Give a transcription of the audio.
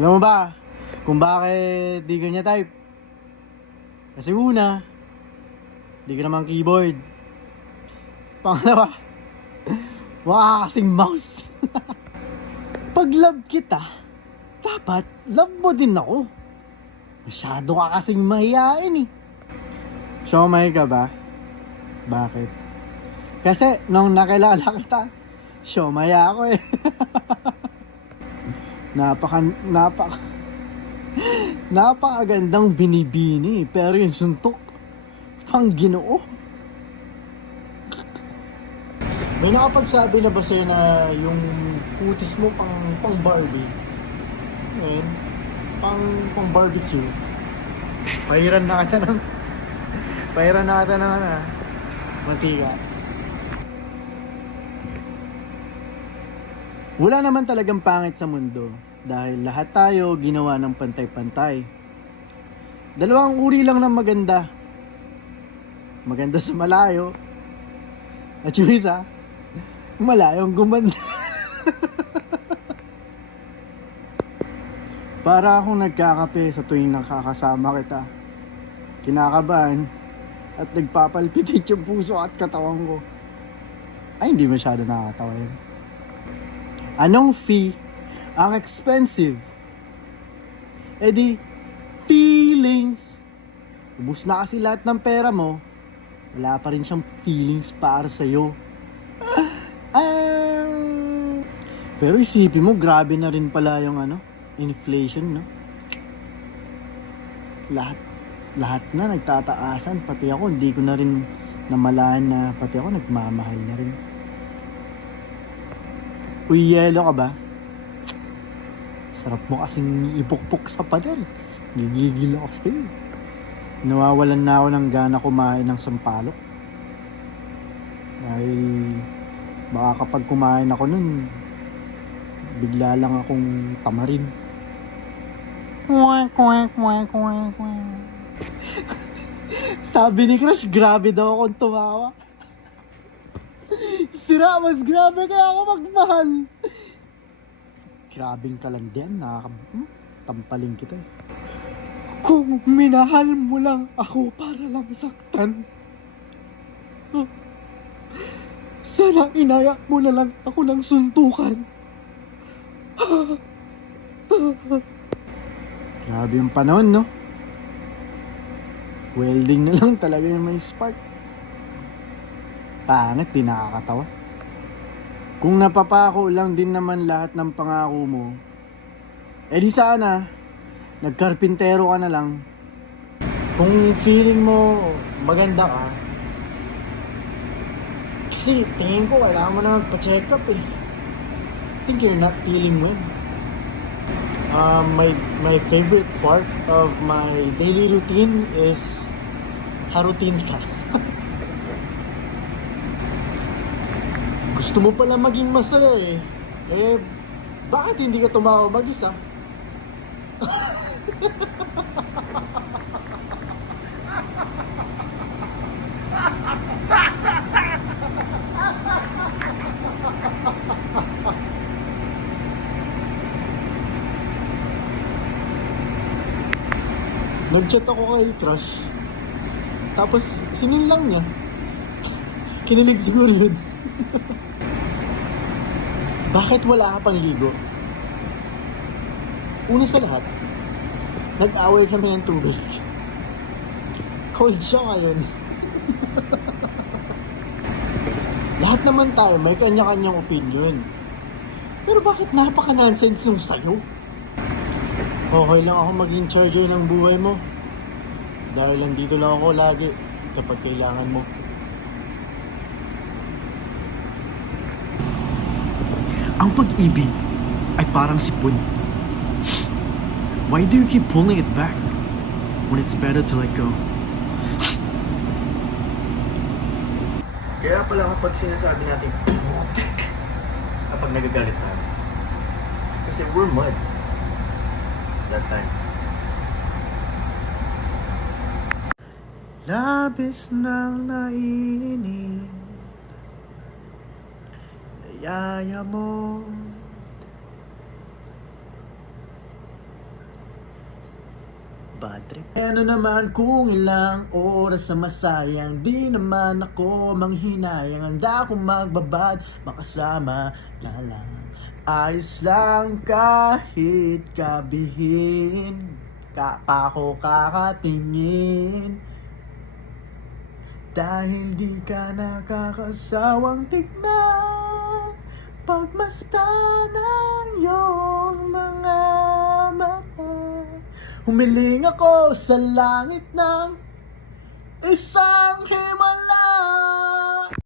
Alam mo ba kung bakit di ka niya type? Kasi una, di ka naman keyboard. Pangalawa, wala kasing mouse. Pag love kita, dapat love mo din ako. Masyado ka kasing mahihain eh. Siomay ka ba? Bakit? Kasi nung nakilala kita, siomay ako eh. Napakagandang binibini, pero yung suntok, pang Ginoo. May nakapagsabi na ba sa'yo na yung kutis mo pang Barbie? Ngayon, pang barbecue. Pahiran na kita ng mantika. Wala naman talagang pangit sa mundo dahil lahat tayo ginawa ng pantay-pantay. Dalawang uri lang ng maganda. Maganda sa malayo at yung isa, malayong gumanda. Para akong nagkakape sa tuwing nakakasama kita. Kinakabahan at nagpapalpitit yung puso at katawan ko. Ay, hindi masyado nakakatawa yun. Anong fee ang expensive? Eh di, feelings. Ubus na kasi lahat ng pera mo, wala pa rin siyang feelings para sa'yo. Pero isipin mo, grabe na rin pala yung inflation, no? Lahat na nagtataasan, pati ako hindi ko na rin namalaan na pati ako nagmamahal na rin. Uy, yelo ka ba? Sarap mo kasing ipukpok sa pader. Gigigil ako sa'yo. Nawawalan na ako ng gana kumain ng sampalok. Dahil baka kapag kumain ako nun, bigla lang akong tamarin. Sabi ni Crush, grabe daw akong tumawa. Sira, mas grabe kaya ako magmahal. Grabing kalandian, tampaling kita eh. Kung minahal mo lang ako para lang saktan, sana inayak mo na lang ako ng suntukan. Grabe yung panahon, no? Welding na lang talaga yung may spark. Pangit, di nakakatawa. Kung napapako lang din naman lahat ng pangako mo, eh di sana nagkarpintero ka na lang. Kung feeling mo maganda ka, kasi tingin ko kailangan mo na magpa-check up eh. I think you're not feeling well. My favorite part of my daily routine is harutin ka. Gusto mo pala maging masaya eh. Eh, bakit hindi ka tumawa mag-isa? Nag-chat ako kay Crush. Tapos, sinin lang niya. Kinilig siguro yun. Bakit wala ka pang ligo? Una sa lahat, nag-away kami ng tubig. Cold siya ngayon. Lahat naman tayo may kanya-kanyang opinion. Pero bakit napaka-nonsense yung sayo? Okay lang ako maging charger ng buhay mo. Dahil lang dito lang ako lagi kapag kailangan mo. Ang pag-ibig ay parang sipon. Why do you keep pulling it back when it's better to let go? Kaya pala kapag sinasabi natin putik kapag nagagalit tayo. Kasi we're mud that time. Labis nang naiinip, nayaya mo, bad trip. Ano naman kung ilang oras na masayang, di naman ako manghinayang, handa akong magbabad, makasama ka lang. Ayos lang kahit gabihin, pa ako kakatingin. Dahil di ka nakakasawang tignan, pagmasta ng iyong mga mata. Humiling ako sa langit ng isang himala.